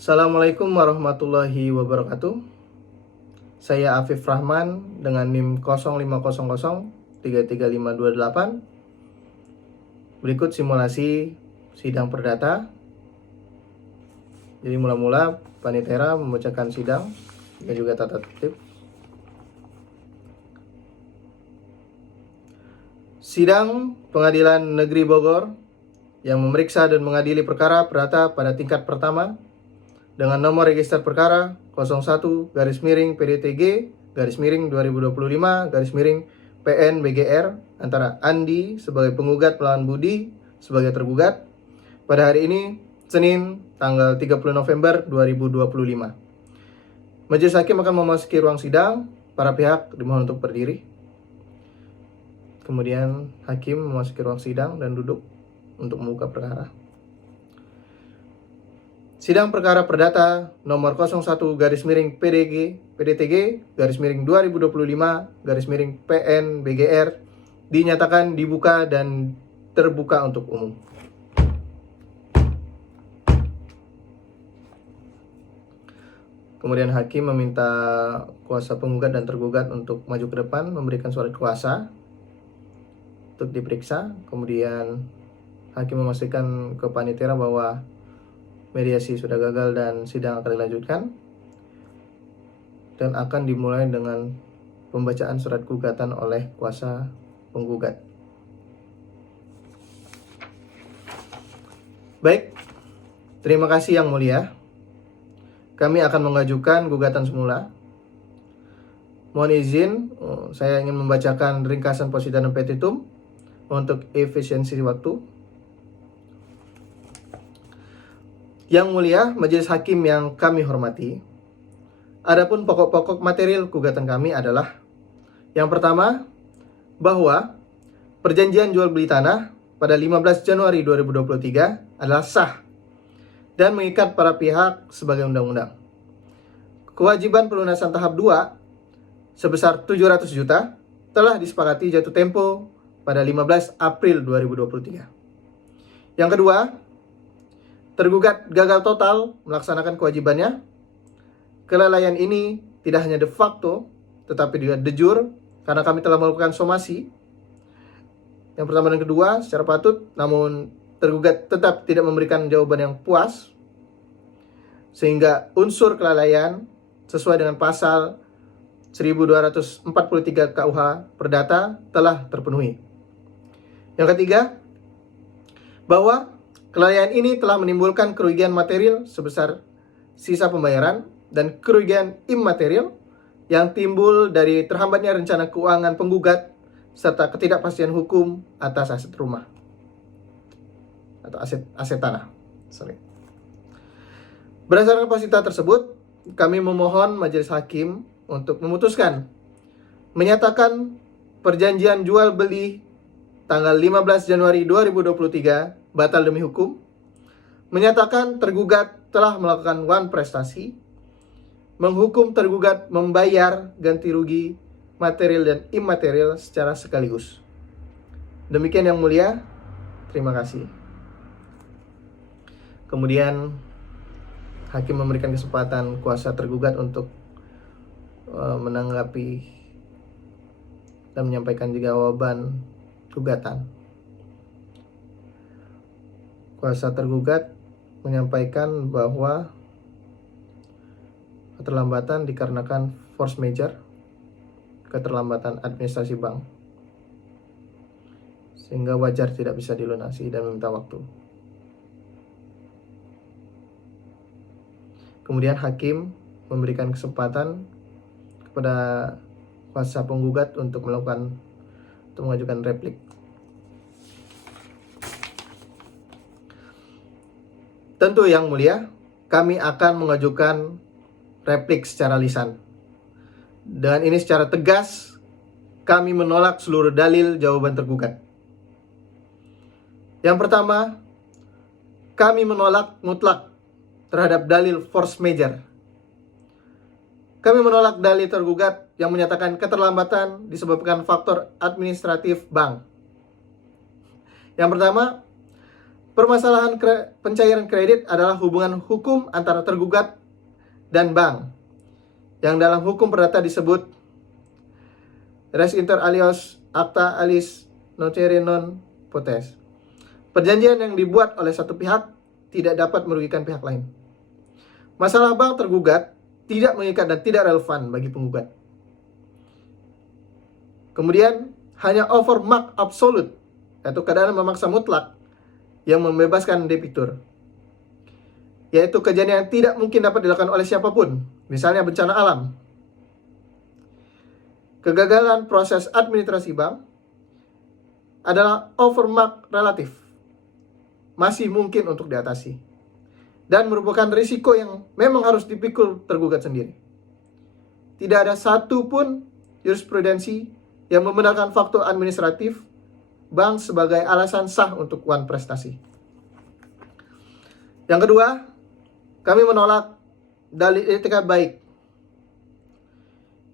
Assalamualaikum warahmatullahi wabarakatuh. Saya Afif Rahman dengan NIM 0500333528. Berikut simulasi sidang perdata. Jadi mula-mula Panitera membacakan sidang dan juga tata tertib. Sidang Pengadilan Negeri Bogor yang memeriksa dan mengadili perkara perdata pada tingkat pertama dengan nomor register perkara 01-PDTG-2025-PN-BGR antara Andi sebagai penggugat melawan Budi sebagai tergugat pada hari ini, Senin, tanggal 30 November 2025. Majelis Hakim akan memasuki ruang sidang. Para pihak dimohon untuk berdiri. Kemudian Hakim memasuki ruang sidang dan duduk untuk membuka perkara. Sidang perkara perdata nomor 01-PDTG-2025-PN-BGR dinyatakan dibuka dan terbuka untuk umum. Kemudian Hakim meminta kuasa penggugat dan tergugat untuk maju ke depan memberikan surat kuasa untuk diperiksa. Kemudian Hakim memastikan ke Panitera bahwa mediasi sudah gagal dan sidang akan dilanjutkan dan akan dimulai dengan pembacaan surat gugatan oleh kuasa penggugat. Baik, terima kasih Yang Mulia. Kami akan mengajukan gugatan semula. Mohon izin, saya ingin membacakan ringkasan Posidanum Petitum untuk efisiensi waktu. Yang Mulia, Majelis Hakim yang kami hormati, adapun pokok-pokok material gugatan kami adalah: yang pertama, bahwa perjanjian jual beli tanah pada 15 Januari 2023 adalah sah dan mengikat para pihak sebagai undang-undang. Kewajiban pelunasan tahap 2 sebesar 700 juta telah disepakati jatuh tempo pada 15 April 2023. Yang kedua, tergugat gagal total melaksanakan kewajibannya. Kelalaian ini tidak hanya de facto, tetapi juga de jure, karena kami telah melakukan somasi. Yang pertama dan kedua secara patut, namun tergugat tetap tidak memberikan jawaban yang puas, sehingga unsur kelalaian sesuai dengan pasal 1243 KUH Perdata telah terpenuhi. Yang ketiga, bahwa kelalaian ini telah menimbulkan kerugian material sebesar sisa pembayaran dan kerugian immaterial yang timbul dari terhambatnya rencana keuangan penggugat serta ketidakpastian hukum atas aset rumah atau aset tanah. Berdasarkan fasilitas tersebut, kami memohon Majelis Hakim untuk memutuskan menyatakan perjanjian jual beli tanggal 15 Januari 2023 batal demi hukum, menyatakan tergugat telah melakukan wan prestasi, menghukum tergugat membayar ganti rugi material dan imaterial secara sekaligus. Demikian Yang Mulia, terima kasih. Kemudian Hakim memberikan kesempatan kuasa tergugat untuk menanggapi dan menyampaikan jawaban gugatan. Kuasa tergugat menyampaikan bahwa keterlambatan dikarenakan force majeure, keterlambatan administrasi bank, sehingga wajar tidak bisa dilunasi dan meminta waktu. Kemudian Hakim memberikan kesempatan kepada kuasa penggugat untuk mengajukan replik. Tentu Yang Mulia, kami akan mengajukan replik secara lisan. Dan ini secara tegas kami menolak seluruh dalil jawaban tergugat. Yang pertama, kami menolak mutlak terhadap dalil force majeure. Kami menolak dalil tergugat yang menyatakan keterlambatan disebabkan faktor administratif bank. Yang pertama, permasalahan pencairan kredit adalah hubungan hukum antara tergugat dan bank, yang dalam hukum perdata disebut res inter alios acta aliis nocere non potest. Perjanjian yang dibuat oleh satu pihak tidak dapat merugikan pihak lain. Masalah bank tergugat tidak mengikat dan tidak relevan bagi penggugat. Kemudian, hanya over mark absolute, yaitu keadaan memaksa mutlak, yang membebaskan debitur, yaitu kejadian yang tidak mungkin dapat dilakukan oleh siapapun, misalnya bencana alam. Kegagalan proses administrasi bank adalah overmark relatif, masih mungkin untuk diatasi, dan merupakan risiko yang memang harus dipikul tergugat sendiri. Tidak ada satupun jurisprudensi yang membenarkan faktor administratif bank sebagai alasan sah untuk wan prestasi. Yang kedua, kami menolak dalil iktikat baik.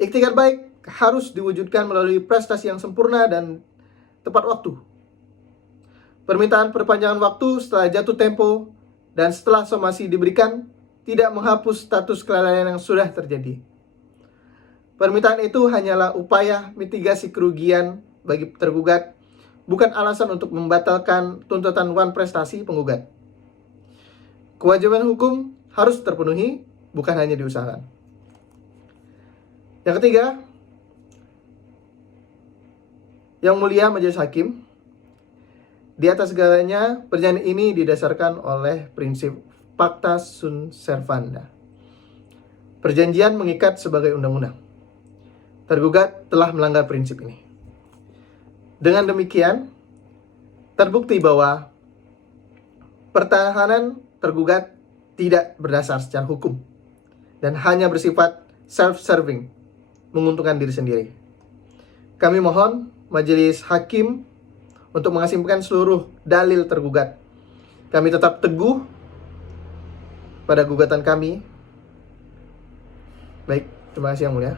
Iktikat baik harus diwujudkan melalui prestasi yang sempurna dan tepat waktu. Permintaan perpanjangan waktu setelah jatuh tempo dan setelah somasi diberikan tidak menghapus status kelalaian yang sudah terjadi. Permintaan itu hanyalah upaya mitigasi kerugian bagi tergugat, bukan alasan untuk membatalkan tuntutan wan prestasi penggugat. Kewajiban hukum harus terpenuhi, bukan hanya diusahakan. Yang ketiga, Yang Mulia Majelis Hakim, di atas segalanya perjanjian ini didasarkan oleh prinsip pacta sunt servanda. Perjanjian mengikat sebagai undang-undang. Tergugat telah melanggar prinsip ini. Dengan demikian, terbukti bahwa pertahanan tergugat tidak berdasar secara hukum dan hanya bersifat self-serving, menguntungkan diri sendiri. Kami mohon Majelis Hakim untuk mengasimilkan seluruh dalil tergugat. Kami tetap teguh pada gugatan kami. Baik, terima kasih Yang Mulia.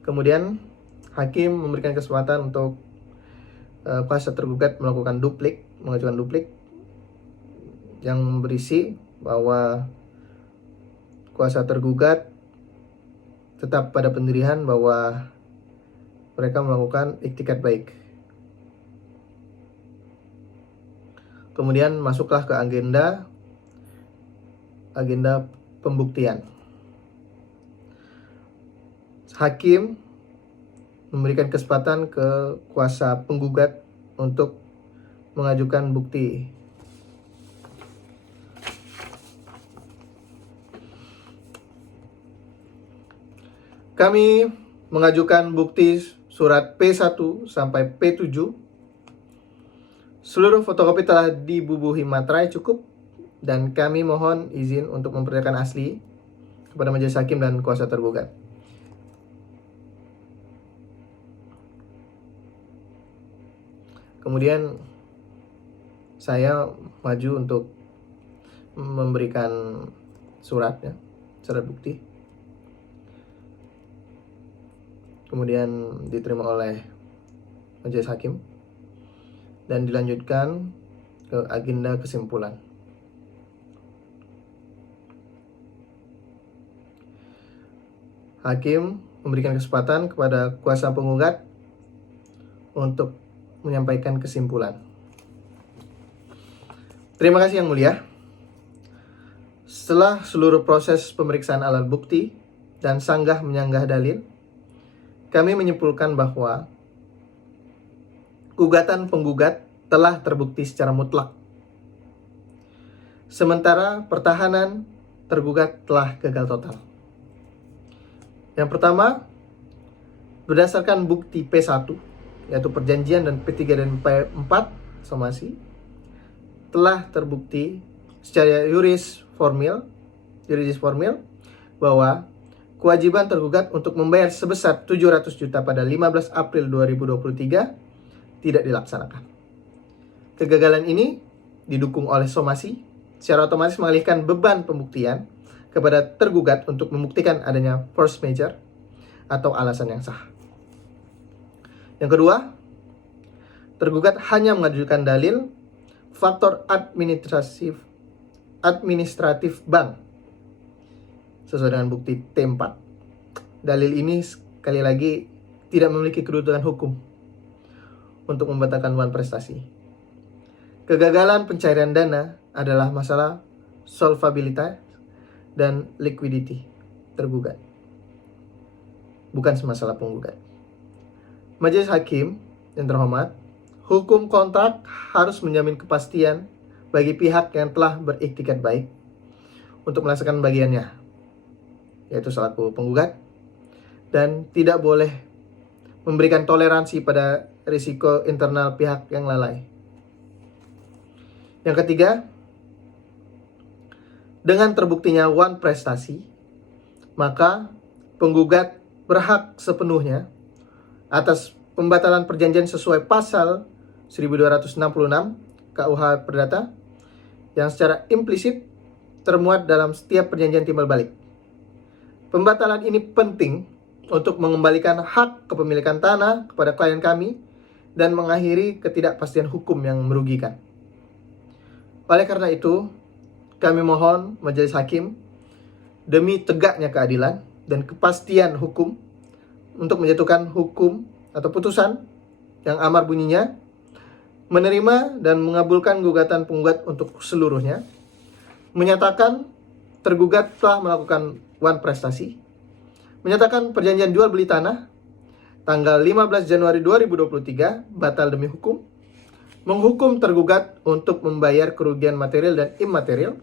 Kemudian Hakim memberikan kesempatan untuk kuasa tergugat mengajukan duplik yang berisi bahwa kuasa tergugat tetap pada pendirian bahwa mereka melakukan iktikat baik. Kemudian masuklah ke agenda pembuktian. Hakim memberikan kesempatan ke kuasa penggugat untuk mengajukan bukti. Kami mengajukan bukti surat P1 sampai P7. Seluruh fotokopi telah dibubuhi materai cukup dan kami mohon izin untuk memperlihatkan asli kepada Majelis Hakim dan kuasa tergugat. Kemudian saya maju untuk memberikan surat bukti. Kemudian diterima oleh Majelis Hakim dan dilanjutkan ke agenda kesimpulan. Hakim memberikan kesempatan kepada kuasa penggugat untuk menyampaikan kesimpulan. Terima kasih Yang Mulia. Setelah seluruh proses pemeriksaan alat bukti dan sanggah menyanggah dalil, kami menyimpulkan bahwa gugatan penggugat telah terbukti secara mutlak. Sementara pertahanan tergugat telah gagal total. Yang pertama, berdasarkan bukti P1, yaitu perjanjian, dan P3 dan P4 somasi, telah terbukti secara juridis formil bahwa kewajiban tergugat untuk membayar sebesar 700 juta pada 15 April 2023 tidak dilaksanakan. Kegagalan ini didukung oleh somasi, secara otomatis mengalihkan beban pembuktian kepada tergugat untuk membuktikan adanya force majeure atau alasan yang sah. Yang kedua, tergugat hanya mengajukan dalil faktor administratif bank sesuai dengan bukti T4. Dalil ini sekali lagi tidak memiliki kedudukan hukum untuk membatalkan wan prestasi. Kegagalan pencairan dana adalah masalah solvabilitas dan liquidity tergugat, bukan semasalah penggugat. Majelis Hakim yang terhormat, hukum kontrak harus menjamin kepastian bagi pihak yang telah beriktikat baik untuk melaksanakan bagiannya, yaitu selaku penggugat, dan tidak boleh memberikan toleransi pada risiko internal pihak yang lalai. Yang ketiga, dengan terbuktinya wan prestasi, maka penggugat berhak sepenuhnya atas pembatalan perjanjian sesuai pasal 1266 KUH Perdata yang secara implisit termuat dalam setiap perjanjian timbal balik. Pembatalan ini penting untuk mengembalikan hak kepemilikan tanah kepada klien kami dan mengakhiri ketidakpastian hukum yang merugikan. Oleh karena itu, kami mohon Majelis Hakim demi tegaknya keadilan dan kepastian hukum untuk menjatuhkan hukum atau putusan yang amar bunyinya, menerima dan mengabulkan gugatan penggugat untuk seluruhnya, menyatakan tergugat telah melakukan wan prestasi, menyatakan perjanjian jual beli tanah tanggal 15 Januari 2023 batal demi hukum, menghukum tergugat untuk membayar kerugian material dan imaterial,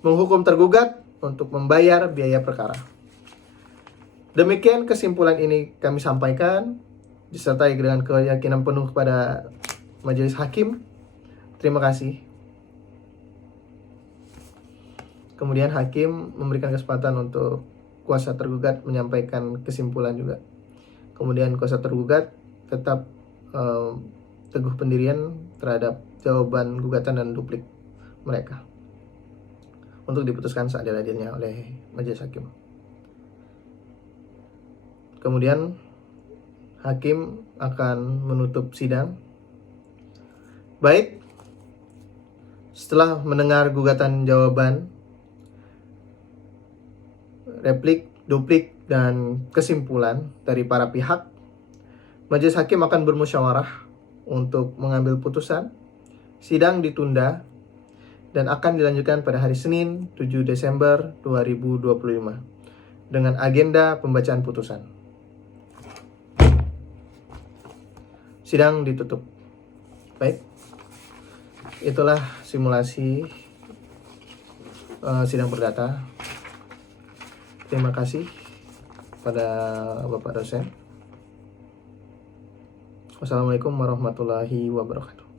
menghukum tergugat untuk membayar biaya perkara. Demikian kesimpulan ini kami sampaikan, disertai dengan keyakinan penuh kepada Majelis Hakim. Terima kasih. Kemudian Hakim memberikan kesempatan untuk kuasa tergugat menyampaikan kesimpulan juga. Kemudian kuasa tergugat tetap teguh pendirian terhadap jawaban gugatan dan duplik mereka untuk diputuskan seadil-adilnya oleh Majelis Hakim. Kemudian Hakim akan menutup sidang. Baik, setelah mendengar gugatan jawaban, replik, duplik, dan kesimpulan dari para pihak, Majelis Hakim akan bermusyawarah untuk mengambil putusan. Sidang ditunda dan akan dilanjutkan pada hari Senin 7 Desember 2025 dengan agenda pembacaan putusan. Sidang ditutup. Baik, itulah simulasi sidang perdata. Terima kasih pada Bapak dosen. Wassalamualaikum warahmatullahi wabarakatuh.